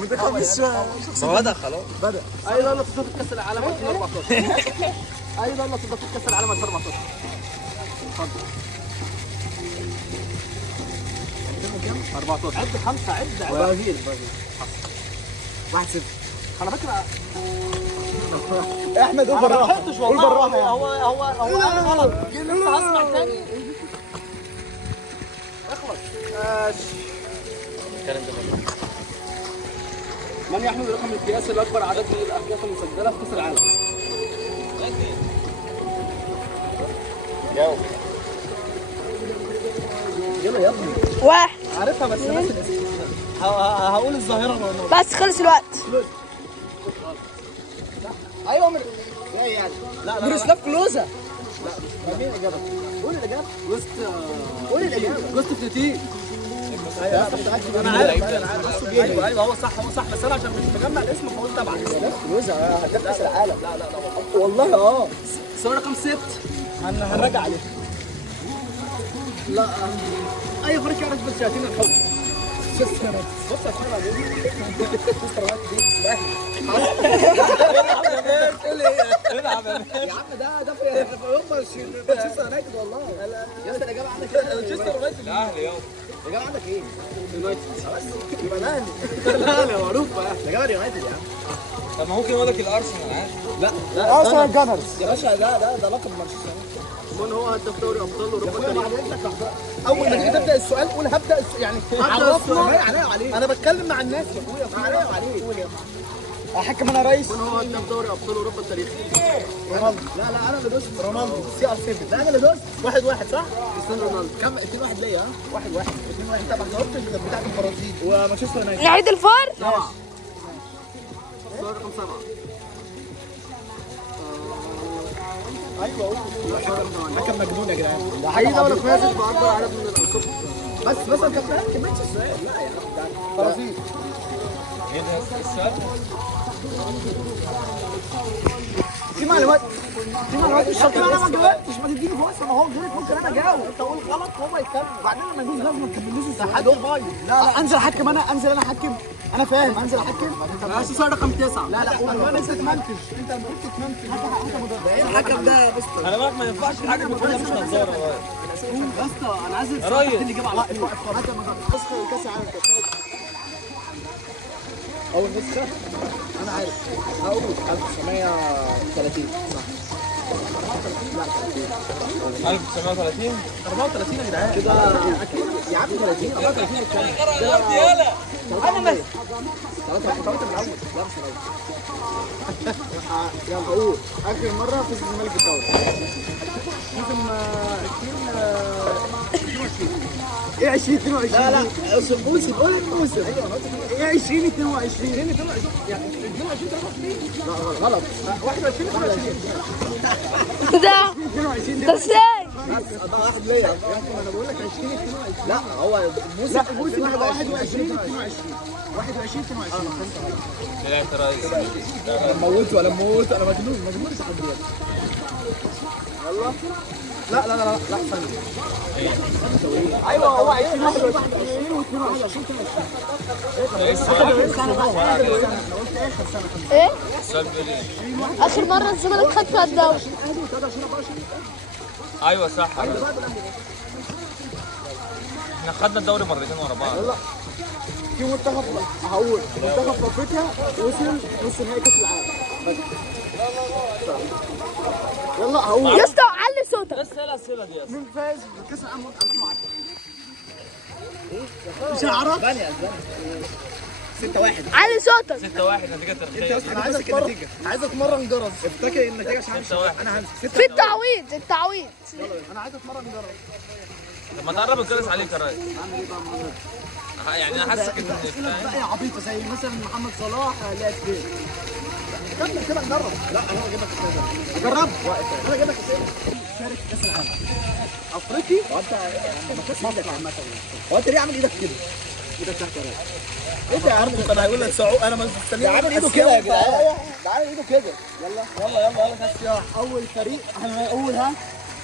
منتخب مش ما بدأ خلاص. بدأ. اي دوله استضافت كاس العالم 2014؟ اي دوله استضافت كاس العالم 2014؟ اتفضل. 14. عد 5 عد. البرازيل 1-0. على فكره احمد قول بالراحه. قول بالراحه يعني. هو غلط. لسه هسمع تاني. اخلص. الكلام ده من يحمل رقم القياسي الاكبر عدد من الاهداف المسجله في كاس العالم؟ جاوب. يلا يا ابني. 1. عارفها بس ناسي الاسم. هقول الظاهره بس خلص الوقت. ايوه ايه يعني؟ لا ميروسلاف كلوزا. مين الاجابه؟ قول الاجابه. قول الاجابه. جوست بلاتين. انا عارف ايوه هو صح بس انا عشان مش مجمع الاسم فقلت تبعك. كلوزا هداف كاس العالم. لا والله السؤال رقم 6 هنراجع عليه. لا اي فريق يعرف بالشياطين الحب؟ بص اتفرج على دي. العب يا عم. ده في اوروبا مانشستر يونايتد والله. يا اسطى الاجابه عندك ايه؟ مانشستر يونايتد. الاهلي يابا. الاجابه عندك ايه؟ يونايتد. يبقى الاهلي. الاهلي معروف بقى. الاجابه اليونايتد يا عم. طب ما ممكن اقول لك الارسنال عادي. لا ارسنال جانرز يا باشا. ده لقب مانشستر. من هو هداف دوري ابطال اوروبا يا التاريخي؟ اول ما تيجي تبدا السؤال قول هبدا يعني عرفنا. عليا وعليك. انا بتكلم مع الناس يا اخويا. عليا وعليك. احكم انا رئيس. من هو هداف دوري ابطال اوروبا التاريخي؟ رونالدو. لا انا اللي دوست. رونالدو CR7. لا انا اللي دوست. 1-1 صح؟ كريستيانو رونالدو. كم 2-1 ليا. 1-1. 2-1. انت ما جاوبتش بتاعت البرازيل ومانشستر يونايتد. نعيد الفار. السؤال رقم 7. ايوه حكم مجنون يا جدعان. اي دوله فازت باكبر عدد من الالقاب؟ بس انت ما كملتش السؤال. لا يا عم. البرازيل. ايه ده السؤال؟ في معلومات مش شرط. انا ما جاوبتش. ما تديني فرصه. ما هو غلط ممكن انا اجاوب. انت قول غلط هو يكمل. بعدين لما يجوز لازم ما تكملوش السؤال. حد بايظ. لا انزل احكم. انا احكم. انا فاهم. انزل احكم. السؤال رقم 9. لا قول. انت تمنتج. انت المفروض تمنتج. الحكم ده بس. انا بقى ما ينفعش الحاجه اللي بتقولها مش نظاره يا اسطى انا عايز يا راجل. اللي جاب على طول. نسخه كاس العالم اول نسخه. انا عارف. هقول 1930 صح. لا 1930 34 يا جدعان كده اكيد يا عم. 30 34 يلا انا بس 3 من الاول. لا مش الاول. يلا اقول اخر مره فاز الزمالك بالدوري موسم 22. ايه 2022؟ لا موسم. قول الموسم. ايه 2022 يعني 22 لا غلط. 21 ده 22 ده ازاي؟ بس ده واحد ليا. انا بقول لك 2022. لا هو الموسم. لا الموسم هيبقى 21 22. 21 22. طلعت رئيس. ولا موت. انا مجنون لحد دلوقتي. يلا. لا ثانية. ايوه هو 2021 و22. ايه السؤال؟ ايه؟ السؤال بيقول ايه؟ اخر مره الزمالك خد فيها الدوري. ايوه صح. احنا خدنا الدوري مرتين ورا بعض. في منتخب هقول منتخب في افريقيا وصل نص نهائي كاس العالم. يلا هقول. يا اسطى علي صوتك. بس ايه الاسئله دي يا اسطى؟ مين فاز بكاس العالم 2010؟ مش هعرف. اسبانيا 6-1. علي صوتك. 6-1 نتيجه تاريخيه. انا عايز اتمرن جرس. افتكر النتيجه عشان 6-1. انا همسك في التعويض. انا عايز اتمرن جرس. طب ما تقرب الجرس عليك يا ريس. اعمل ايه بقى معلش؟ يعني انا حاسك ان بقى عبيطه زي مثلا محمد صلاح لعب فين؟ كمل كده نجرب. لا انا هجيب لك اسئله. اجرب. انا هجيب لك اسئله. شارك في كاس العالم افريقي. هو انت ما كاس ايدك عامه. هو انت ليه عامل ايدك كده؟ ايدك تحت يا راجل. انت يا عم كان هيقول لك سعود. انا مستني. ده عامل ايده كده يا جدعان. ده عامل ايده كده. يلا كاس. اول فريق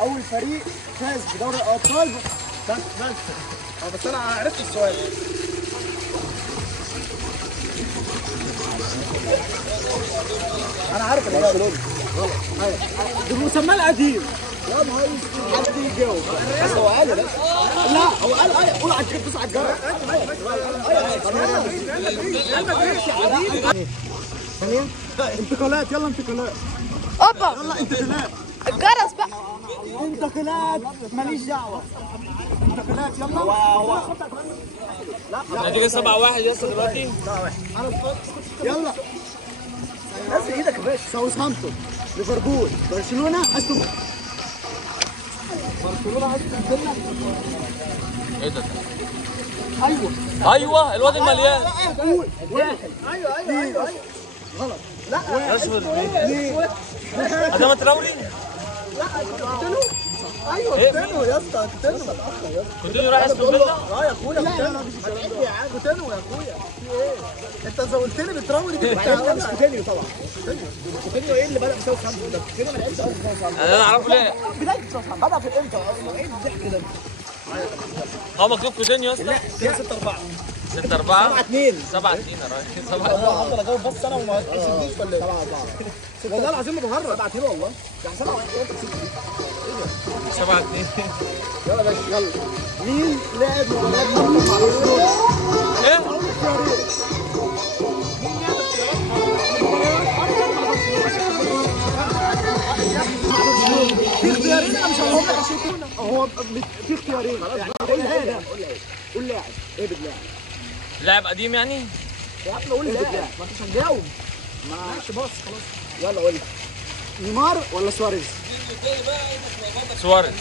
اول فريق فاز بدوري الابطال. بس انا عرفت السؤال. انا عارف برشلونه غلط. ده المسمى القديم. يا نهار حد يجاوب بس هو قال يا باشا. لا هو قال قول على الجرس، دوس على الجرس. ثانية انتقالات، يلا انتقالات، اوبا يلا انتقالات، الجرس بقى. انتقالات ماليش دعوة. انتقالات يلا. النتيجة 7-1 يا اسطى دلوقتي. يلا نزل ايدك يا باشا. ساوثهامبتون، ليفربول، برشلونة، استون. برشلونة استون فيلا. ايه ده؟ ايوه ايوه الواد المليان. قول واحد. ايوه غلط. لا اشهر ليه؟ ادام تراولي. ايوه إيه؟ كوتينو يا اسطى، كوتينو. كنتينيو رايح استون فيلا. اه يا اخويا كوتينو. كوتينو يا اخويا، في ايه؟ انت زودتني بتراولي دي. مش كوتينيو طبعا. كوتينيو ايه اللي بدأ بساوثهامبتون ده؟ كوتينيو ما لعبش اصلا ساوثهامبتون. انا اعرفه ليه؟ بداية ساوثهامبتون بدأ في امتى اصلا؟ ايه الضحك ده؟ هو مكتوب كوتينيو يا اسطى. لا كده 6-4 6-4 7-2 7-2 يا راجل 7-2. هفضل اجاوب بس انا وما تسيبنيش ولا ايه؟ 7-4 والله العظيم ما بهرج. 7-2 والله. يعني 7-1 7-2. يلا يا باشا يلا. مين لاعب مباراة أفضل مع برشلونة؟ ايه؟ في اختيارين انا مش هقولهم لك عشان هو في اختيارين يعني. قول لاعب، قول لاعب. ايه باللاعب؟ لاعب قديم يعني؟ يا عم قول لاعب، ما انتش هتجاوب. ماشي باص خلاص. يلا قول لي نيمار ولا سواريز؟ سواريز.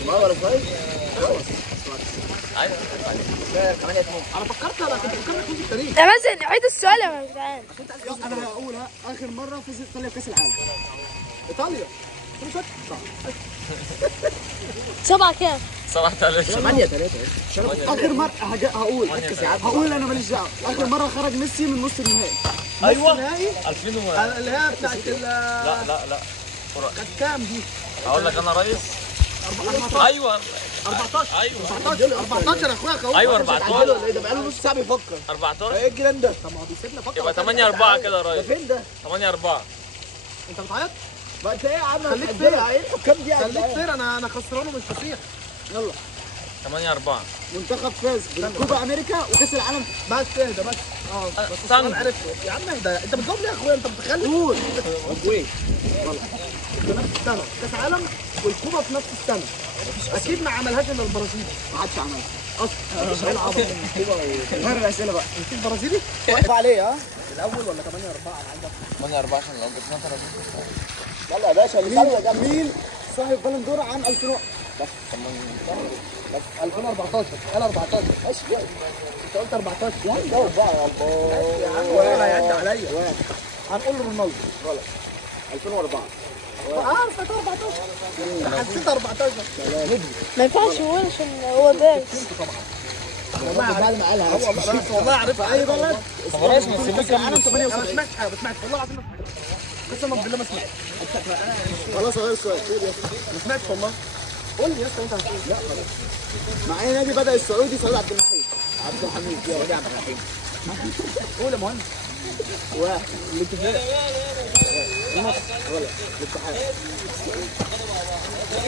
نيمار ولا سواريز؟ ايوه انا فكرت، انا كنت بفكر في التاريخ. يا مازن عيد السؤال يا جدعان. انا هقولها اخر مره فازت ايطاليا بكاس العالم. ايطاليا مش فاكر صح. 7 كام؟ 7-3. 8-3 اخر مره هقول انا ماليش دعوه. اخر مره خرج ميسي من نص النهائي. ايوه النهائي 2000 اللي هي بتاعت لا كانت كام دي؟ هقول لك انا ريس. 14 ايوه 14 ايوه 14 يا اخويا. ايوه 14. ده بقاله نص ساعه بيفكر. 14 ايه الجنان ده؟ طب ما هو بيسيبنا فكر. يبقى 8-4 كده يا ده ريس. فين ده؟ 8-4. انت بتعيط؟ ما انت ايه يا عم؟ خليك فير. كام دقيقه؟ خليك فير. انا خسران ومش فصيح. يلا 8-4. منتخب فاز بالكوبا امريكا وكاس العالم. بس اهدى بس. بس استنى. انا عرفته يا عم. اهدى، انت بتجاوب ليه يا اخويا؟ انت متخلف. قول وين؟ غلط. في نفس السنه كاس عالم والكوبا في نفس السنه. اكيد ما عملهاش الا البرازيل. ما حدش عملها اصلا. مش هيلعب غير الاسئله بقى. انت برازيلي؟ واقف عليه ها؟ الاول ولا 8-4 عندك؟ 8-4 عشان الأرض سنتر. يلا يا باشا. مين صاحب بالون دور عام 2000؟ بس 2014. قال 14. ماشي انت قلت 14. يعني جاوب بقى يا الله. يا عم ولا هيعدي عليا. هنقول رونالدو. غلط. 2004. حسيت 14. حسيت 14. ما ينفعش يقول عشان هو دارس. والله بعد ما قالها والله عارفها. اي بلد خلاص ما تسيبوش. انا 78. انا ما سمعتش حاجه. ما سمعتش والله العظيم. قسما بالله ما سمعت. خلاص غير السؤال. ما سمعتش والله. قول لي يا اسطى انت هتقول. لا خلاص. مع اي نادي بدأ السعودي؟ سعود عبد الحميد. عبد الحميد. يا عبد الحميد. قول يا مهندس. واحد. الاتفاق. النصر. غلط. الاتحاد.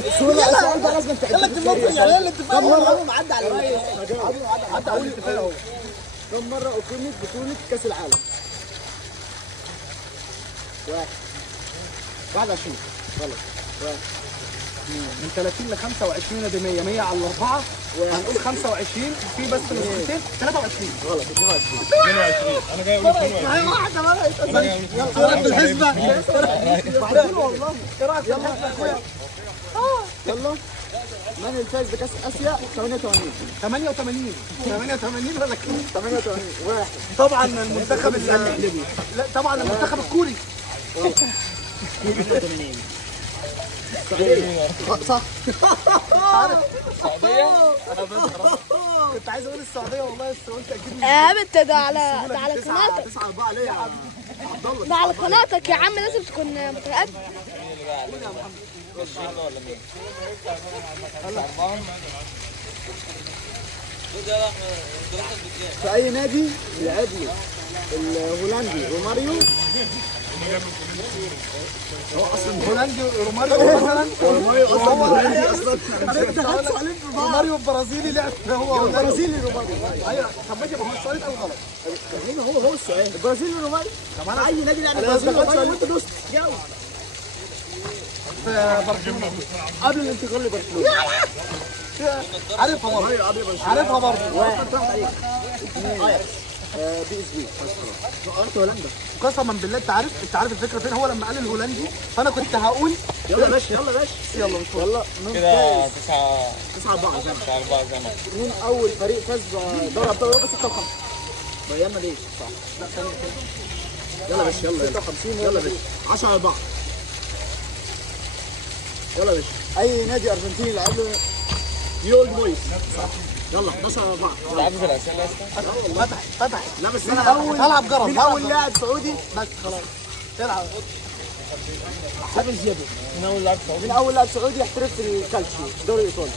السؤال ده لازم تعيد. قال لك النصر يعني الاتفاق. عمره ما عدى على الرئيس. عدى على الاتفاق اهو. كم مرة أقيمت بطولة كأس العالم؟ 21. غلط. 1 من 30 ل 25 ادي 100 100 على الاربعه. هنقول 25 في بس نسختين. 23. غلط. 22. انا جاي اقول 22. واحده بقى. يلا بالحسبه. بعدين والله. ايه رايك في الحسبه يا اخويا؟ يلا. من الفائز بكاس اسيا 88 ولا كام؟ 88. واحد. طبعا المنتخب لا طبعا المنتخب الكوري. 88. صح. السعودية. كنت عايز اقول السعوديه والله بس قلت اكيد. يا انت ده على قناتك. 9-4 عليه يا عبد الله. ده على قناتك يا عم، لازم تكون متأكد. ولا مين؟ في اي نادي لعب له الهولندي روماريو. هو اصلا هولندي روماريو مثلا. روماريو اصلا هولندي اصلا. روماريو البرازيلي لعب هو برازيلي روماريو. ايوه طب ماشي، ما هو السؤال الاول غلط. هو السؤال البرازيلي روماريو. اي نادي لعب برازيلي روماريو وانت دوست جاوب. في برشلونه قبل الانتقال لبرشلونه. عارفها برضه. ايوه قبل برشلونه. عارفها برضه. واحد عليك. اياكس. بي اس بي. قلت هولندا. قسما بالله انت عارف الفكره فين. هو لما قال الهولندي فانا كنت هقول يلا يا باشا يلا يا باشا. يلا كده 9-4 زي ما 9-4 زي ما مين اول فريق فاز بدوري ابطال اوروبا 56؟ ريال مدريد صح. لا ثانيه كده. يلا يا باشا يلا 56. يلا يا باشا 10-4. يلا يا باشا. اي نادي ارجنتيني لعب له نيو اولد بويز صح. يلا 11-4. لعبت الاسئله اصلا. فتح. لا بس انا هلعب جرب. مين اول لاعب سعودي؟ بس خلاص العب. حسام الجابر. مين اول لاعب سعودي؟ مين اول لاعب سعودي يحترف في الكالتشيو الدوري الايطالي؟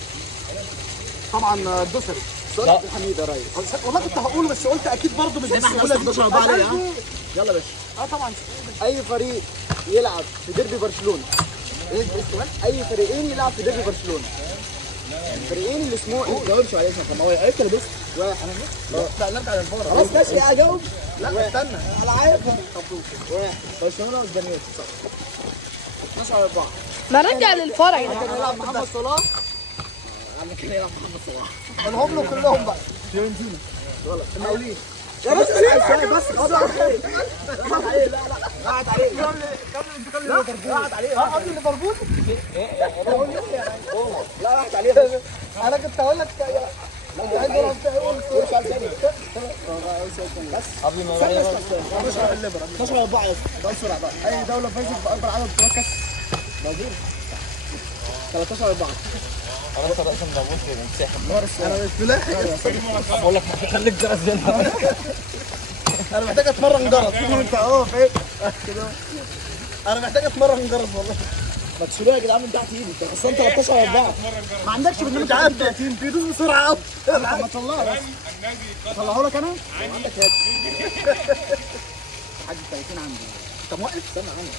طبعا الدوسري. سعود عبد الحميد يا ريس. والله كنت هقوله بس قلت اكيد برضه مش احنا بالسهوله دي. 11-4 عليه ها؟ يلا يا باشا. طبعا. اي فريق يلعب في ديربي برشلونه؟ ايه السؤال؟ اي فريقين يلعب في ديربي برشلونه؟ الفريقين اللي اسمه ما تجاوبش عليه عشان ما هو عرفت اللي بص. واحد. لا نرجع للفار. خلاص ماشي اجاوب. لا استنى. انا عارفها. واحد. برشلونه واسبانيول صح. 11-4. ما رجع للفار يا جدعان. كان يلعب محمد صلاح. كان يلعب محمد صلاح. قولهم له كلهم بقى. فيورنتينا. غلط. المقاولين. يا باشا بس خلاص راحت عليه. لا راحت عليه. راحت عليه. قبل ليفربول. لا راحت عليه. انا كنت هقول لك انت عايز تقول قول سؤال تاني. بس قبل ما نروح 11-4 يا اسطى. ده بسرعه بقى. اي دوله فازت باكبر عدد بطولات كاس موجود 13-4. خلاص رقم دبوس كده انسحب. انا مش ملاحق. بقول لك خليك جرس هنا. انا محتاج اتمرن جرس. انت فاهم كده. انا محتاج اتمرن جرس والله. ما تشيلوها يا جدعان من تحت ايدي. انت اصلا 13-4. ما عندكش برنامج انت عارف 30 بيدوس بسرعه قوي. طب ما تطلعها بس. اطلعه لك انا؟ عندك هات. حاج 30 عندي. انت موقف؟ استنى عندي.